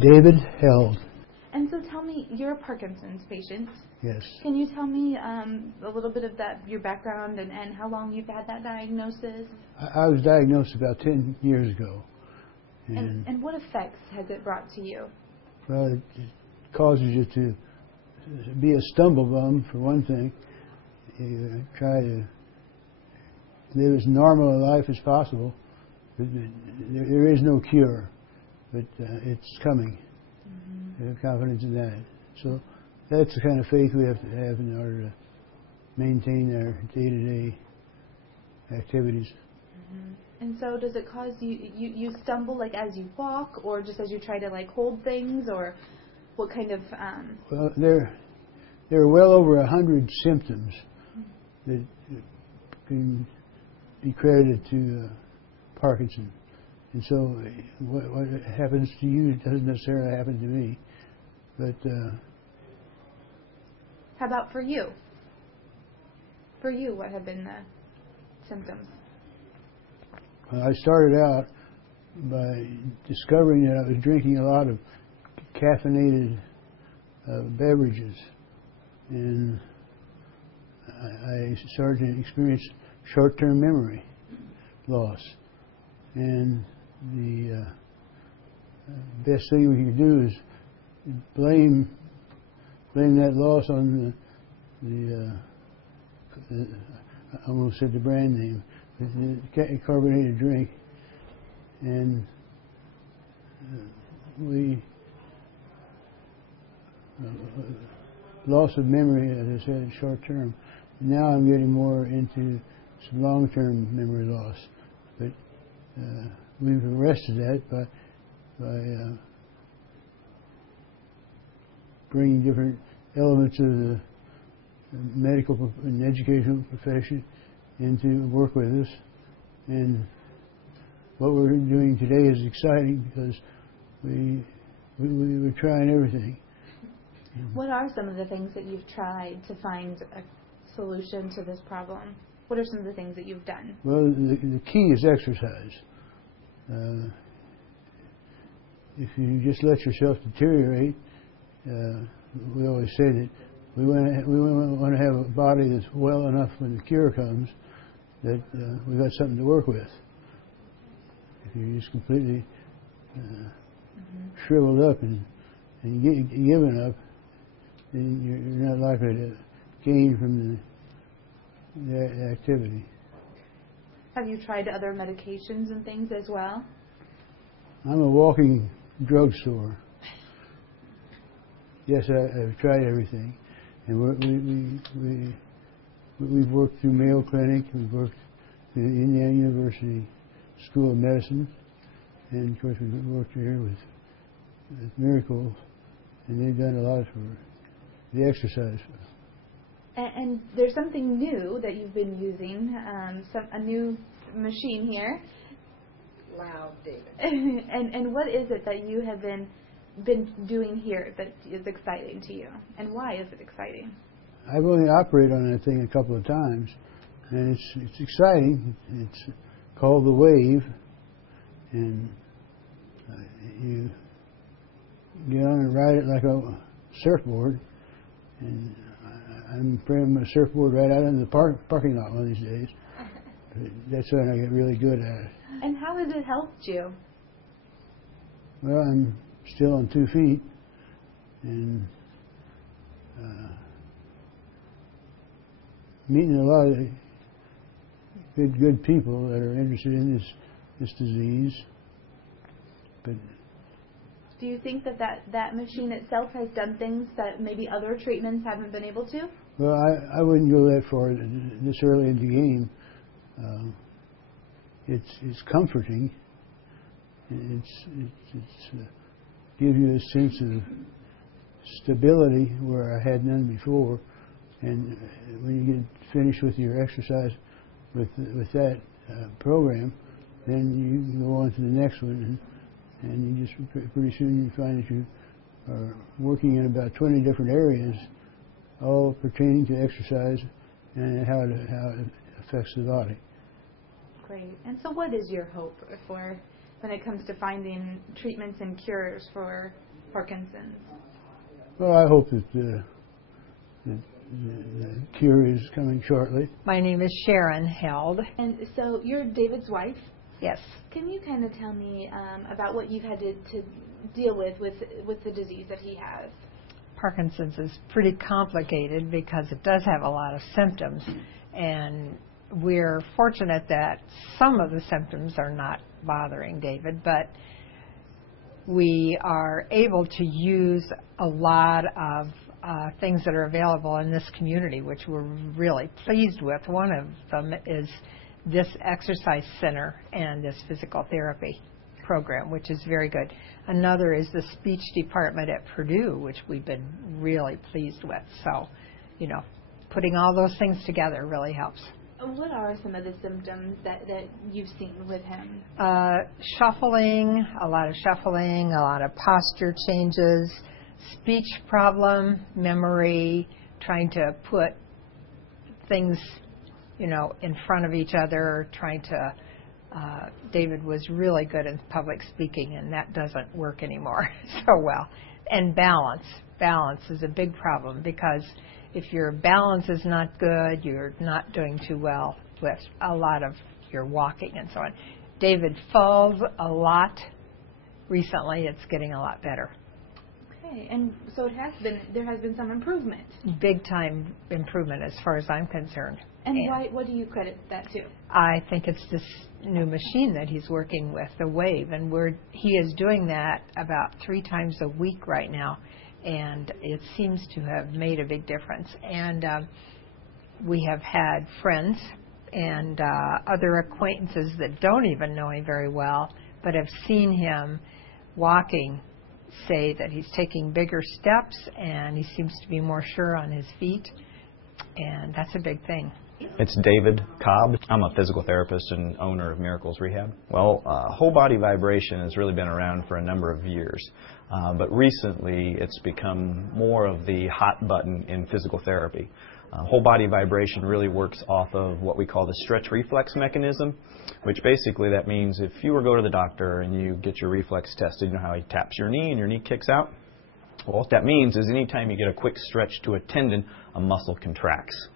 David Held. And so tell me, you're a Parkinson's patient. Yes. Can you tell me a little bit of your background and how long you've had that diagnosis? I was diagnosed about 10 years ago. And what effects has it brought to you? Well, it causes you to be a stumble bum, for one thing. You try to live as normal a life as possible. There is no cure, but it's coming. I have confidence in that. So that's the kind of faith we have to have in order to maintain our day-to-day activities. And so does it cause you stumble like as you walk, or just as you try to like hold things, or what kind of... Well, there are well over 100 symptoms that can be credited to Parkinson. And so what happens to you doesn't necessarily happen to me. But how about for you? For you, what have been the symptoms? Well, I started out by discovering that I was drinking a lot of caffeinated beverages. And I started to experience short-term memory loss. And the best thing we can do is blame that loss on I almost said the brand name, the carbonated drink, and loss of memory, as I said, short term. Now I'm getting more into some long-term memory loss, but we've arrested that by bringing different elements of the medical and educational profession in to work with us. And what we're doing today is exciting because we're trying everything. What are some of the things that you've tried to find a solution to this problem? What are some of the things that you've done? Well, the key is exercise. If you just let yourself deteriorate, we always say that we want to have a body that's well enough when the cure comes that we've got something to work with. If you're just completely shriveled up and given up, then you're not likely to gain from the activity. Have you tried other medications and things as well? I'm a walking drugstore. Yes, I've tried everything, and we've worked through Mayo Clinic, we've worked through the Indiana University School of Medicine, and of course we've worked here with Miracle, and they've done a lot for the exercise. And there's something new that you've been using, a new machine here. Loud, David. and what is it that you have been doing here that is exciting to you, and why is it exciting? I've only operated on that thing a couple of times, and it's exciting. It's called the Wave, and you get on and ride it like a surfboard, and I'm bringing my surfboard right out in the parking lot one of these days. But that's when I get really good at it. And how has it helped you? Well, I'm still on 2 feet, and meeting a lot of good people that are interested in this disease. But do you think that machine itself has done things that maybe other treatments haven't been able to? Well, I wouldn't go that far this early in the game. It's comforting. It's give you a sense of stability where I had none before. And when you get finished with your exercise with that program, then you can go on to the next one, and you just pretty soon you find that you are working in about 20 different areas, all pertaining to exercise and how it affects the body. Great. And so what is your hope for when it comes to finding treatments and cures for Parkinson's? Well, I hope that the cure is coming shortly. My name is Sharon Held. And so you're David's wife. Yes. Can you kind of tell me about what you've had to deal with the disease that he has? Parkinson's is pretty complicated because it does have a lot of symptoms, and we're fortunate that some of the symptoms are not bothering David, but we are able to use a lot of things that are available in this community, which we're really pleased with. One of them is this exercise center and this physical therapy program, which is very good. Another is the speech department at Purdue, which we've been really pleased with. So, putting all those things together really helps. What are some of the symptoms that you've seen with him? Shuffling, a lot of posture changes, speech problem, memory, trying to put things, in front of each other, David was really good in public speaking, and that doesn't work anymore so well. And balance. Balance is a big problem because if your balance is not good, you're not doing too well with a lot of your walking and so on. David falls a lot. Recently, it's getting a lot better. Okay, and so there has been some improvement. Big time improvement as far as I'm concerned. And what do you credit that to? I think it's this new machine that he's working with, the Wave, and he is doing that about 3 times a week right now, and it seems to have made a big difference. And we have had friends and other acquaintances that don't even know him very well, but have seen him walking, say that he's taking bigger steps and he seems to be more sure on his feet, and that's a big thing. It's David Cobb. I'm a physical therapist and owner of Miracles Rehab. Well, whole body vibration has really been around for a number of years, but recently it's become more of the hot button in physical therapy. Whole body vibration really works off of what we call the stretch reflex mechanism, which basically that means if you were to go to the doctor and you get your reflex tested, you know how he taps your knee and your knee kicks out? Well, what that means is anytime you get a quick stretch to a tendon, a muscle contracts.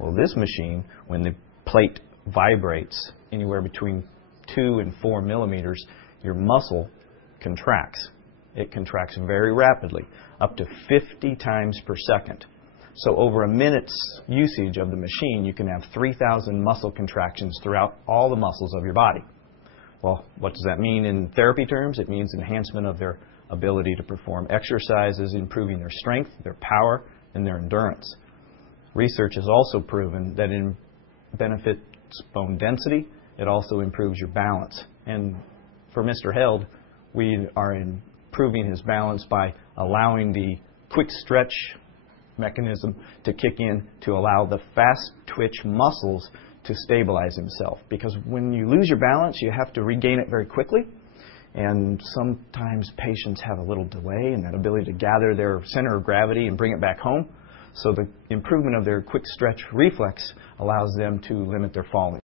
Well, this machine, when the plate vibrates anywhere between 2 and 4 millimeters, your muscle contracts. It contracts very rapidly, up to 50 times per second. So over a minute's usage of the machine, you can have 3,000 muscle contractions throughout all the muscles of your body. Well, what does that mean in therapy terms? It means enhancement of their ability to perform exercises, improving their strength, their power, and their endurance. Research has also proven that it benefits bone density. It also improves your balance. And for Mr. Held, we are improving his balance by allowing the quick stretch mechanism to kick in to allow the fast twitch muscles to stabilize himself. Because when you lose your balance, you have to regain it very quickly. And sometimes patients have a little delay in that ability to gather their center of gravity and bring it back home. So the improvement of their quick stretch reflex allows them to limit their falling.